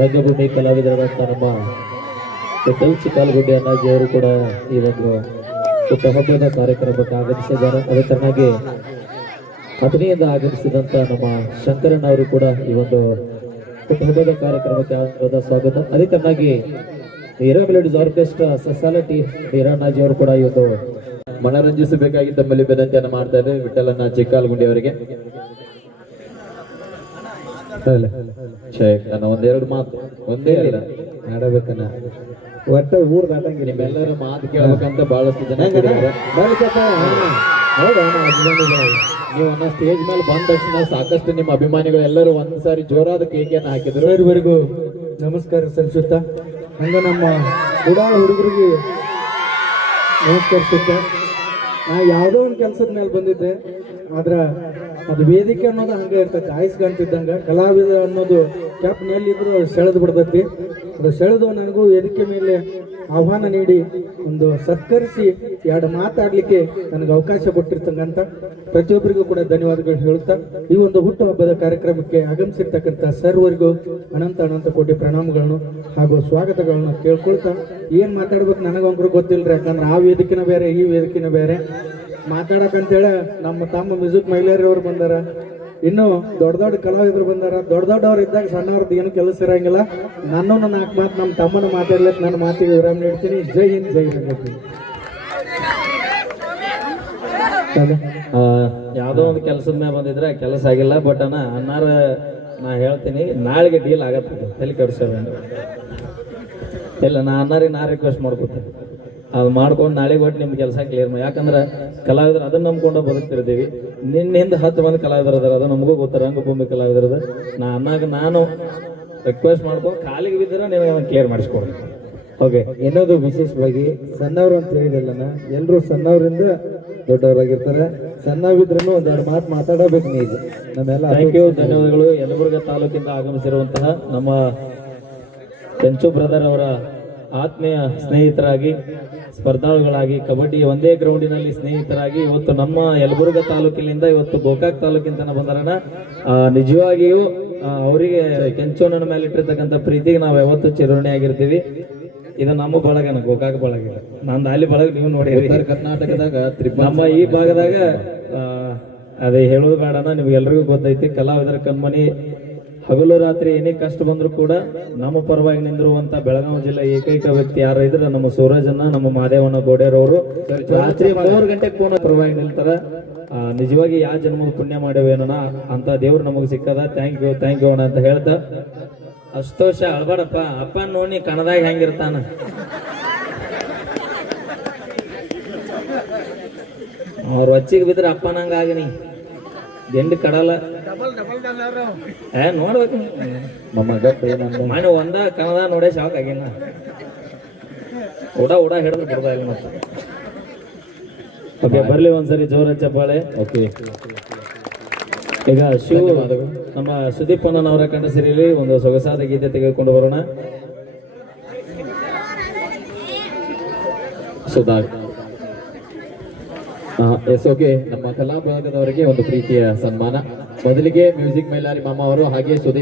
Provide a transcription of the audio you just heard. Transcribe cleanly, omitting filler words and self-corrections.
ರಂಗಭೂಮಿ ಕಲಾವಿದರಾದಂಥ ನಮ್ಮ ವಿಠಲ್ ಚಿಕ್ಕಲಗುಡ್ಡೆ ಅಣ್ಣಾಜಿಯವರು ಕೂಡ ಈ ಒಂದು ಹುಟ್ಟುಹಬ್ಬದ ಕಾರ್ಯಕ್ರಮಕ್ಕೆ ಆಗಮಿಸಿದ್ದಾರೆ. ಅದೇ ತರನಾಗಿ ಅಥಣಿಯಿಂದ ಆಗಮಿಸಿದಂತ ನಮ್ಮ ಶಂಕರಣ್ಣ ಅವರು ಕೂಡ ಈ ಒಂದು ಹುಟ್ಟುಹಬ್ಬದ ಕಾರ್ಯಕ್ರಮಕ್ಕೆ ಆದ ಸ್ವಾಗತ. ಅದೇ ತರನಾಗಿ ಹೀರೋ ಮೆಲೋಡೀಸ್ ಆರ್ಕೆಸ್ಟ್ರಾ ಸೊಸೈಟಿ ಹೀರಣ್ಣಾಜಿ ಅವರು ಕೂಡ ಈ ಒಂದು ಮನರಂಜಿಸಬೇಕಾಗಿ ತಮ್ಮಲ್ಲಿ ವಿನಂತಿಯನ್ನು ಮಾಡ್ತಾ ಇದ್ದಾರೆ ವಿಠಲಣ್ಣ ಚಿಕ್ಕಲಗುಂಡಿ ಅವರಿಗೆ. ನನ್ನ ಒಂದೆರಡು ಮಾತು ಒಂದೇ ಇಲ್ಲ ಆಡಬೇಕನ್ನ ಒಟ್ಟ ಊರ್ ದಾಟಂಗಿಲ್ಲ. ನಿಮ್ಮೆಲ್ಲರ ಮಾತು ಕೇಳಬೇಕಂತ ಬಹಳಷ್ಟು ಜನ ನೀವು ಅನ್ನೋ ಸ್ಟೇಜ್ ಮೇಲೆ ಬಂದ ತಕ್ಷಣ ಸಾಕಷ್ಟು ನಿಮ್ಮ ಅಭಿಮಾನಿಗಳು ಎಲ್ಲರೂ ಒಂದ್ಸಾರಿ ಜೋರಾದ ಕೇಕೆಯನ್ನು ಹಾಕಿದ್ರು. ಇವರಿಗೂ ನಮಸ್ಕಾರ ಸಲ್ಲಿಸುತ್ತಾ ಹಂಗ ನಮ್ಮ ಉಡಾಳ ಹುಡುಗರಿಗೆ ನಮಸ್ಕರಿಸುತ್ತಾ ನಾ ಯಾವುದೋ ಒಂದು ಕೆಲಸದ ಮೇಲೆ ಬಂದಿದ್ದೆ, ಆದ್ರ ಅದು ವೇದಿಕೆ ಅನ್ನೋದು ಹಂಗೆ ಇರ್ತೈತಿ. ಆಯ್ಸ್ ಕಾಣ್ತಿದ್ದಂಗ ಕಲಾವಿದ ಅನ್ನೋದು ಕ್ಯಾಪ್ ಎಲ್ಲಿದ್ರು ಸೆಳೆದು ಬಿಡ್ತೈತಿ. ಅದು ಸೆಳೆದು ನನಗೂ ವೇದಿಕೆ ಮೇಲೆ ಆಹ್ವಾನ ನೀಡಿ ಒಂದು ಸತ್ಕರಿಸಿ ಎರಡು ಮಾತಾಡ್ಲಿಕ್ಕೆ ನನಗೆ ಅವಕಾಶ ಕೊಟ್ಟಿರ್ತಕ್ಕಂಥ ಪ್ರತಿಯೊಬ್ಬರಿಗೂ ಕೂಡ ಧನ್ಯವಾದಗಳು ಹೇಳುತ್ತಾ ಈ ಒಂದು ಹುಟ್ಟುಹಬ್ಬದ ಕಾರ್ಯಕ್ರಮಕ್ಕೆ ಆಗಮಿಸಿರ್ತಕ್ಕಂಥ ಸರ್ವರಿಗೂ ಅನಂತ ಅನಂತ ಕೋಟಿ ಪ್ರಣಾಮಗಳನ್ನು ಹಾಗೂ ಸ್ವಾಗತಗಳನ್ನು ಕೇಳ್ಕೊಳ್ತಾ ಏನ್ ಮಾತಾಡ್ಬೇಕು ನನಗೊಂಗ್ರು ಗೊತ್ತಿಲ್ರಿ. ಯಾಕಂದ್ರೆ ಆ ವೇದಿಕೆನ ಬೇರೆ ಈ ವೇದಿಕೆನ ಬೇರೆ ಮಾತಾಡಕಂತೇಳಿ ನಮ್ಮ ತಮ್ಮ ಮ್ಯೂಸಿಕ್ ಮಹಿಳೆಯರವ್ರು ಬಂದಾರ, ಇನ್ನು ದೊಡ್ಡ ದೊಡ್ಡ ಕಲಾವಿದರು ಬಂದಾರ. ದೊಡ್ಡ ದೊಡ್ಡವ್ರು ಇದ್ದಾಗ ಸಣ್ಣವ್ರದ್ದು ಏನು ಕೆಲಸ ಇರಂಗಿಲ್ಲ. ನನ್ನನ್ನು ನಾಲ್ಕು ಮಾತು ನಮ್ಮ ತಮ್ಮನ ಮಾತಾಡ್ಲಿಕ್ಕೆ ನನ್ನ ಮಾತಿಗೆ ವಿರಾಮ ನೀಡ್ತೀನಿ. ಜೈ ಹಿಂದ್ ಜೈ ಹಿಂದ್. ಯಾವ್ದೋ ಒಂದು ಕೆಲಸದ ಮೇಲೆ ಬಂದಿದ್ರೆ ಕೆಲಸ ಆಗಿಲ್ಲ, ಬಟ್ ಅನ್ನಾರ ನಾ ಹೇಳ್ತೀನಿ ನಾಳೆಗೆ ಡೀಲ್ ಆಗತ್ತೆ, ತಲೆ ಕೆಡಿಸೋಣ ಇಲ್ಲ. ನಾ ಅನ್ನಾರಿಗೆ ನಾ ರಿಕ್ವೆಸ್ಟ್ ಮಾಡ್ಕೊತೀನಿ, ಅದು ಮಾಡ್ಕೊಂಡು ನಾಳೆಗೆ ಒಟ್ಟು ನಿಮ್ಗೆ ಕೆಲಸ ಕ್ಲಿಯರ್ ಮಾಡಿ. ಯಾಕಂದ್ರೆ ಕಲಾವಿದರು ಅದನ್ನ ನಂಬ್ಕೊಂಡು ಬದುಕ್ತಿರ್ತೀವಿ. ನಿನ್ನಿಂದ 10 ಮಂದಿ ಕಲಾವಿದರು ಅದಾರ, ಅದು ನಮಗೂ ಗೊತ್ತ. ರಂಗಭೂಮಿ ಕಲಾವಿದರದ ನಾ ಅನ್ನಾಗ ನಾನು ರಿಕ್ವೆಸ್ಟ್ ಮಾಡ್ಕೊಂಡು ಖಾಲಿಗೆ ಬಿದ್ದರೆ ನಿಮಗೆ ಕ್ಲಿಯರ್ ಮಾಡಿಸ್ಕೊಡ್ತೀನಿ. ಓಕೆ. ಇನ್ನೊಂದು ವಿಶೇಷವಾಗಿ ಸಣ್ಣವರು ಅಂತ ಹೇಳಿದಲ್ಲ, ಎಲ್ಲರೂ ಸಣ್ಣವರಿಂದ ದೊಡ್ಡವರಾಗಿರ್ತಾರೆ. ಸಣ್ಣವಿದ್ರೂ ಒಂದೆರಡು ಮಾತು ಮಾತಾಡಬೇಕು ನೀವು ನಮ್ಮೆಲ್ಲ. ಥ್ಯಾಂಕ್ ಯು, ಧನ್ಯವಾದಗಳು. ಯಲಬುರ್ಗಾ ತಾಲೂಕಿಂದ ಆಗಮಿಸಿರುವಂತಹ ನಮ್ಮ ಕೆಂಚು ಬ್ರದರ್ ಅವರ ಆತ್ಮೀಯ ಸ್ನೇಹಿತರಾಗಿ, ಸ್ಪರ್ಧಾಳುಗಳಾಗಿ, ಕಬಡ್ಡಿ ಒಂದೇ ಗ್ರೌಂಡಿನಲ್ಲಿ ಸ್ನೇಹಿತರಾಗಿ ಇವತ್ತು ನಮ್ಮ ಯಲಬುರ್ಗಾ ತಾಲೂಕಿನಿಂದ ಇವತ್ತು ಗೋಕಾಕ್ ತಾಲೂಕಿನ ಬಂದಾರಣ. ನಿಜವಾಗಿಯೂ ಅವರಿಗೆ ಕೆಂಚೋನ ಮೇಲೆ ಇಟ್ಟಿರ್ತಕ್ಕಂಥ ಪ್ರೀತಿಗೆ ನಾವು ಯಾವತ್ತು ಚಿರೋಣಿ ಆಗಿರ್ತೀವಿ. ಇದು ನಮ್ಮ ಬಳಗನ, ಗೋಕಾಕ್ ಬಳಗ. ನಂದು ಅಲ್ಲಿ ಬಳಗ ನೀವು ನೋಡಿ ಕರ್ನಾಟಕದಾಗ ನಮ್ಮ ಈ ಭಾಗದಾಗ ಅದೇ ಹೇಳೋದು ಬೇಡನ, ನಿಮ್ಗೆಲ್ರಿಗೂ ಗೊತ್ತೈತಿ. ಕಲಾವಿದರ ಕಣ್ಮನಿ ಹಗಲು ರಾತ್ರಿ ಏನೇ ಕಷ್ಟ ಬಂದ್ರು ಕೂಡ ನಮ್ಮ ಪರವಾಗಿ ನಿಂದಿರುವಂತ ಬೆಳಗಾವಿ ಜಿಲ್ಲೆ ಏಕೈಕ ವ್ಯಕ್ತಿ ಯಾರು ಇದ್ರೆ ನಮ್ಮ ಸೂರಜನ್ನ, ನಮ್ಮ ಮಾದೇವನ ಗೋಡೆಯರವರು. ರಾತ್ರಿ 3 ಗಂಟೆಗೆ ಫೋನ್ ಪರವಾಗಿ ನಿಲ್ತಾರ. ನಿಜವಾಗಿ ಯಾವ ಜನ್ಮ ಪುಣ್ಯ ಮಾಡೇವೇನೋಣ ಅಂತ ದೇವ್ರು ನಮಗೆ ಸಿಕ್ಕದ. ಥ್ಯಾಂಕ್ ಯು ಅಣ್ಣ ಅಂತ ಹೇಳ್ತಾ, ಅಷ್ಟೋಷ ಅಳ್ಬಾಡಪ್ಪ, ಅಪ್ಪ ನೋಡಿ ಕಣದಾಗ ಹೆಂಗಿರ್ತಾನ. ಅವ್ರ ಹೊಚ್ಚಿಗೆ ಬಿದ್ರೆ ಅಪ್ಪ ನಂಗಾಗನಿ ಗೆಂಡು ಕಡಲ್ಲ. ನೋಡ್ಬೇಕು ಮನೆ ಒಂದ ಕನ್ನಡ ನೋಡೇ ಶಾಕ್ ಆಗಿನ. ಉಡ ಹಿಡಿದು ಬಿಡ್ದ ಇಲ್ಲ ಮತ್ತೆ. ಓಕೆ, ಬರ್ಲಿ ಒಂದ್ಸರಿ ಜೋರ ಚಪ್ಪಾಳೆ. ಓಕೆ, ಈಗ ಶಿವ ನಮ್ಮ ಸುದೀಪ್ ಅಣ್ಣನವರ ಕಂಡ ಸಿರಿಯಲ್ಲಿ ಒಂದು ಸೊಗಸಾದ ಗೀತೆ ತೆಗೆದುಕೊಂಡು ಬರೋಣ. ಸುಧಾ ಎಸ್. ಓಕೆ, ನಮ್ಮ ಕಲಾ ಭಾಗದವರಿಗೆ ಒಂದು ಪ್ರೀತಿಯ ಸನ್ಮಾನ. ಮೊದಲಿಗೆ ಮ್ಯೂಸಿಕ್ ಮೈಲಾರಿ ಮಾಮ ಅವರು, ಹಾಗೆ ಸುದೀಪ್